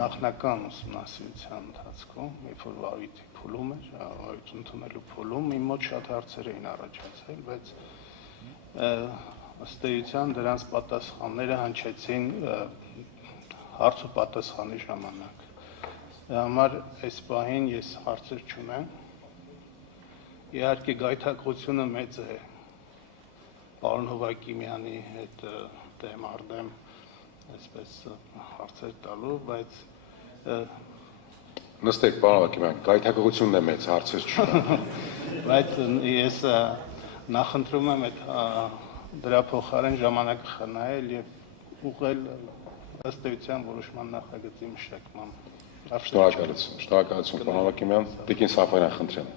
Նախնական ուսումնասիրության ընթացքում, երբ որ վարույթի փուլում էր, վարույթ ընդունելու փուլում, իմ մոտ շատ հարցեր էին առաջացել, բայց ըստ էության դրանց պատասխանները հնչեցին հարց ու պատասխանի ժամանակ։ Դրա համար այս պահին ես հարցեր չունեմ։ Իհարկե գայթակղությունը մեծ է պարոն Հովակիմյանի հետ դեմ առ դեմ այսպես հարցեր տալու, բայց նստեք, պարոն Հովակիմյան, գայթակղությունն է մեծ, հարցեր չկան։ Բայց ես նախընտրում եմ դրա փոխարեն ժամանակը խնայել եւ ուղղել ըստ էության որոշման նախագծի մշակման։ Շնորհակալություն, պարոն Հովակիմյան, Տիկին Սաֆարյան, խնդրեմ։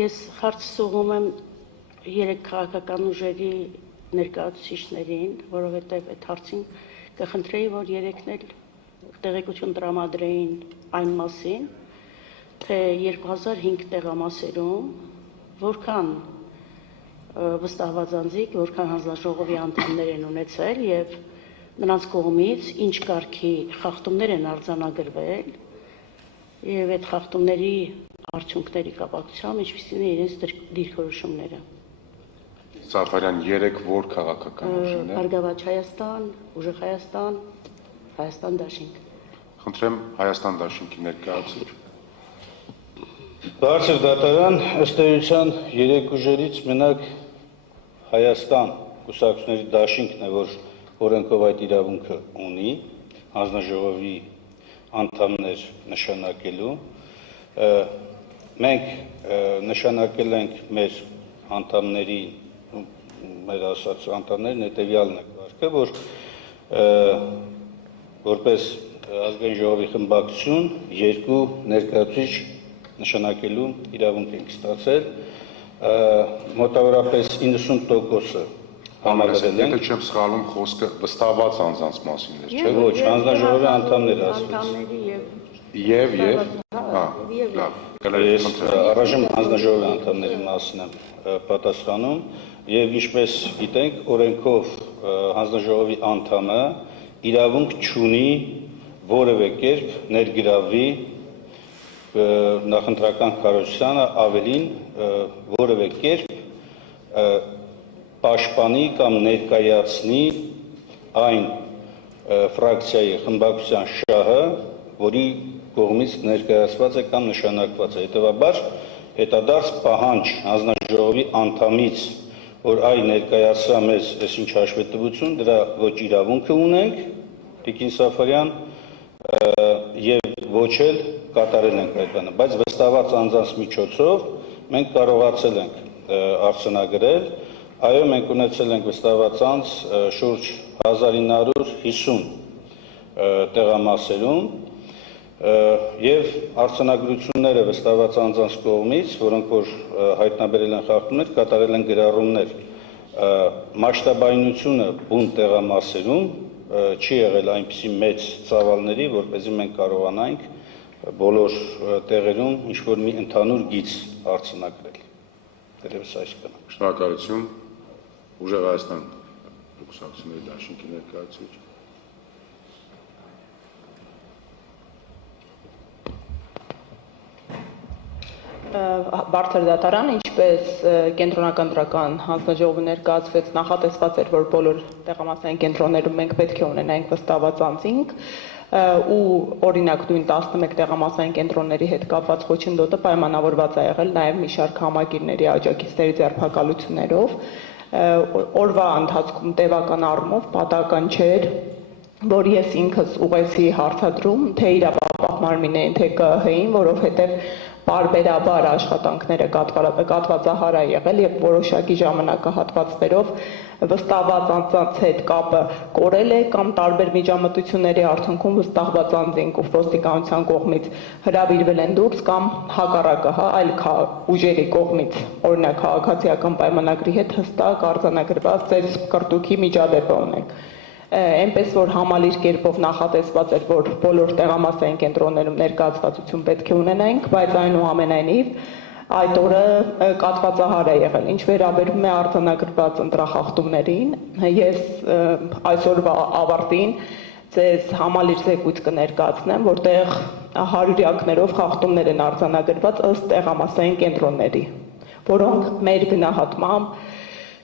Ես հարցս ուղղում եմ 3 քաղաքական ուժերի ներկայացուցիչներին, որովհետև այդ հարցին կխնդրեի, որ երեքն էլ տեղեկություն տրամադրեին այն մասին, թե 2005 տեղամասերում որքան վստահված անձիկ, որքան հանձնաժողովի անդամներ են ունեցել եւ նրանց կողմից ինչ կարգի խախտումներ են արձանագրվել եւ այդ խախտումների արդյունքների կապակցությամբ ինչպիսին են իրենց դիրքորոշումները։ Սաֆարյան, 3 որ քաղաքական ուժերն են։ Բարգավաճ Հայաստան, Ուժեղ Հայաստան, Հայաստան Դաշինք։ Խնդրեմ Հայաստան Դաշինքի ներկայացուցիչ։ Բարձր դատարան ըստ էության 3 ուժերից մենակ Հայաստան կուսակցությունների դաշինքն է, որ օրենքով այդ իրավունքը ունի, հանձնաժողովի անդամներ նշանակելու։ Մենք նշանակել ենք մեր անդամների, մեր ասած անդամներն հետևյալն է կարգը, որ որպես ազգային ժողովի խմբակցություն 2 ներկայացուցիչ նշանակելու իրավունք ենք ստացել, մոտավորապես 90%-ը համալրել են։ Եթե չեմ սխալվում, խոսքը վստահված անձանց մասին էր, չէ՞։ Ոչ, հանձնաժողովի անդամներ ասվեց։ Ես առայժմ հանձնաժողովի անդամների մասին եմ պատասխանում եւ ինչպես գիտենք, օրենքով հանձնաժողովի անդամը իրավունք չունի որևէ կերպ ներգրավվի նախընտրական կառավարությանը, ավելին որևէ կերպ պաշտպանի կամ ներկայացնի այն ֆրակցիայի խմբակցության շահը, որի կողմից ներկայացված է կամ նշանակված է։ Հետևաբար հետադարձ պահանջ հանձնաժողովի անդամից, որ այ ներկայացրա մեզ այսինչ հաշվետվություն, դրա ոչ իրավունքը ունենք, Տիկին Սաֆարյան, եւ ոչ էլ կատարել ենք այդ բանը, բայց վստահված անձանց միջոցով մենք կարողացել ենք արձանագրել, այո, մենք ունեցել ենք վստահված անձ շուրջ 1950 տեղամասերում եւ արձանագրությունները վստահված անձանց կողմից, որոնք որ հայտնաբերել են խախտումներ, կատարել են գրառումներ։ Մասշտաբայնությունը բուն տեղամասերում չի եղել այնպիսի մեծ ծավալների, որպեսզի մենք կարողանանք բոլոր տեղերում ինչ-որ մի ընդհանուր գիծ արձանագրել։ Դերևս այսքան։ Շնորհակալություն, Ուժեղ Հայաստան կուսակցությունների դաշինքի ներկայացուցիչ։ Բարձր դատարան, ինչպես կենտրոնական դրական հանձնաժողովը ներկայացվեց, նախատեսված էր, որ բոլոր տեղամասային կենտրոններում մենք պետք է ունենայինք վստահված անձինք, ու օրինակ նույն 11 տեղամասային կենտրոնների հետ կապված խոչընդոտը պայմանավորված է եղել նաև մի շարք համագիրների աջակիցների ձեռբակալություններով, օրվա ընթացքում տևական առումով պատահական չէր, որ ես ինքս ուղեցի հարցադրում, թե իրավապահ մարմիններին, թե ԿԸՀ-ին, որովհետև պարբերաբար աշխատանքները կատվածահար է եղել եւ որոշակի ժամանակահատվածներով վստահված անձանց հետ կապը կորել է կամ տարբեր միջամտությունների արդյունքում վստահված անձին ոստիկանության կողմից հրավիրվել են դուրս կամ հակառակը, այլ ուժերի կողմից, օրինակ քաղաքացիական պայմանագրի հետ հստակ արձանագրված ձեր կրտուքի միջադեպը ունենք։ Այնպես որ համալիր կերպով նախատեսված էր, որ բոլոր տեղամասային կենտրոններում ներկայացվածություն պետք է ունենայինք, բայց այնուամենայնիվ այդ օրը կատվածահար է եղել։ Ինչ վերաբերում է արձանագրված ընտրախախտումներին, ես այսօրվա ավարտին ձեզ համալիր զեկույց կներկայացնեմ, որտեղ հարյուրյակներով խախտումներ են արձանագրված ըստ տեղամասային կենտրոնների, որոնք մեր գնահատմամբ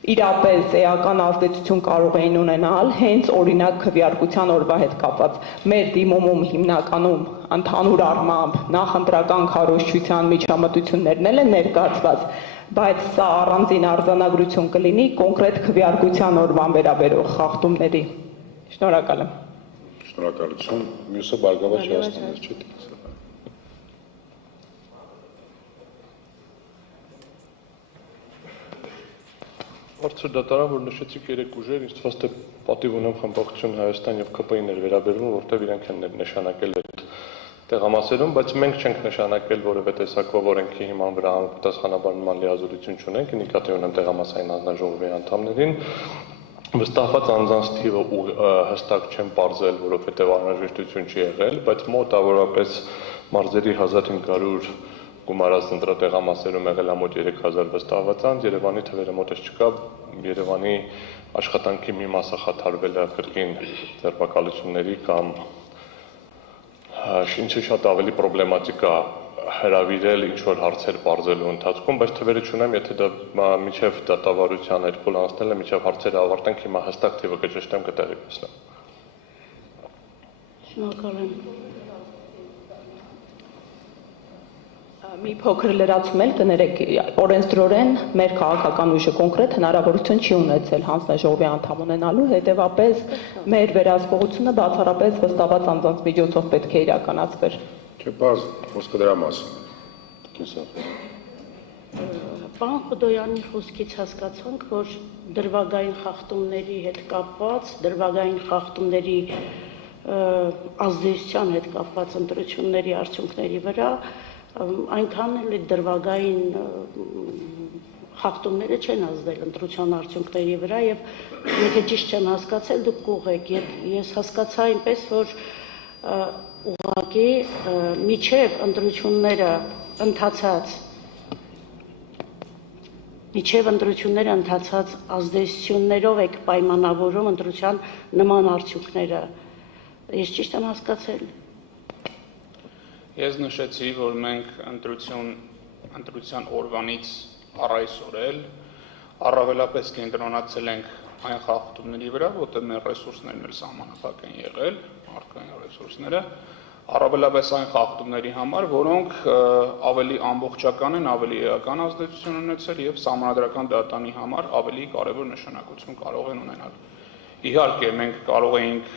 իրապես էական ազդեցություն կարող էին ունենալ հենց օրինակ քվեարկության օրվա հետ կապված։ Մեր դիմումում հիմնականում ընդհանուր առմամբ նախընտրական քարոզչության միջամտություններն են ներկայացված, բայց սա առանձին արձանագրություն կլինի կոնկրետ քվեարկության օրվան վերաբերող խախտումների։ Շնորհակալ եմ։ Շնորհակալություն։ Մյուսը Բարգավաճ Հայաստանից չէ՞։ Բարձր դատարան, որ նշեցիք 3 ուժեր, ինձ թվաց թե պատիվ ունեմ Խմբակցություն Հայաստան եւ ԿՊԻ-ն էր վերաբերվում, որտեղ իրենք են նշանակել այդ տեղամասերում, բայց մենք չենք նշանակել որևէ տեսակով օրենքի հիման վրա համապատասխանաբար նման լիազորություն չունենք, նկատի ունեմ տեղամասային հանձնաժողովի անդամներին, վստահված անձանց թիվը հստակ չեմ պարզել, որովհետեւ անհրաժեշտություն չի եղել, բայց մոտավորապես մարզերի 1500 գումարած ընտրատեղամասերում եղել մոտ 3000 վստահված անձ, Երևանի թվերը մոտս չկա, Երևանի աշխատանքի մի մասը խաթարվել է կրկին ձերբակալությունների կամ ինչը շատ ավելի պրոբլեմատիկ է հրավիրել ինչ-որ հարցեր պարզելու ընթացքում, բայց թվերը չունեմ, եթե դա միջև դատավարության երկու անցնել է, միջև հարցերը ավարտենք, հիմա հստակ թիվը կճշտեմ կտեղի տեսնեմ։ Շնորհակալ եմ։ Մի փոքր լրացում էլ կներեք, օրենսդրորեն մեր քաղաքական ուժը կոնկրետ հնարավորություն չի ունեցել հանձնաժողովի անդամ ունենալու, հետևաբար մեր վերահսկողությունը բացառապես վստահված անձանց միջոցով պետք է իրականացվեր։ Չէ, բազ, խոսքը դրա մասին է։ Պարոն Խուդոյանի խոսքից հասկացանք, որ դրվագային խախտումների հետ կապված, դրվագային խախտումների ազդեցության հետ կապված ընտրությունների արդյունքների վրա այնքան էլ դրվագային խախտումները չեն ազդել ընտրության արդյունքների վրա եւ եթե ճիշտ չեմ հասկացել դուք կուղեք ես հասկացա այնպես որ ուղղակի միջև ընտրությունները ընթացած ազդեցություններով եք պայմանավորում ընտրության նման արդյունքները ես ճիշտ եմ հասկացել Ես նշեցի, որ մենք ընտրության օրվանից առ այսօր էլ առավելապես կենտրոնացել ենք այն խախտումների վրա, որտեղ մեր ռեսուրսներն էլ սահմանափակ են եղել, մարդկային ռեսուրսները, առավելապես այն խախտումների համար, որոնք ավելի ամբողջական են, ավելի էական ազդեցություն ունեցել եւ սահմանադրական դատանի համար ավելի կարեւոր նշանակություն կարող են ունենալ։ Իհարկե, մենք կարող էինք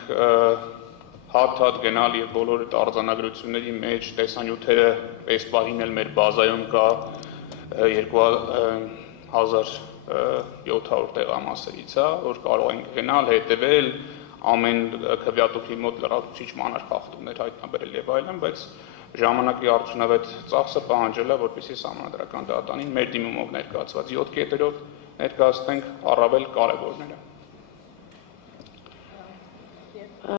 հատ գնալ եւ բոլոր այդ արձանագրությունների մեջ տեսանյութերը այս պահին էլ մեր բազայում կա 2700 տեղամասերից, որ կարող ենք գնալ, հետեւել, ամեն քվեատուփի մոտ լրացուցիչ մանր խախտումներ հայտնաբերել եւ այլն, բայց ժամանակի արդյունավետ ծախսը պահանջել է, որպեսզի սահմանադրական դատարանին մեր դիմումով ներկայացված 7 կետերով ներկայացնենք առավել կարևորները։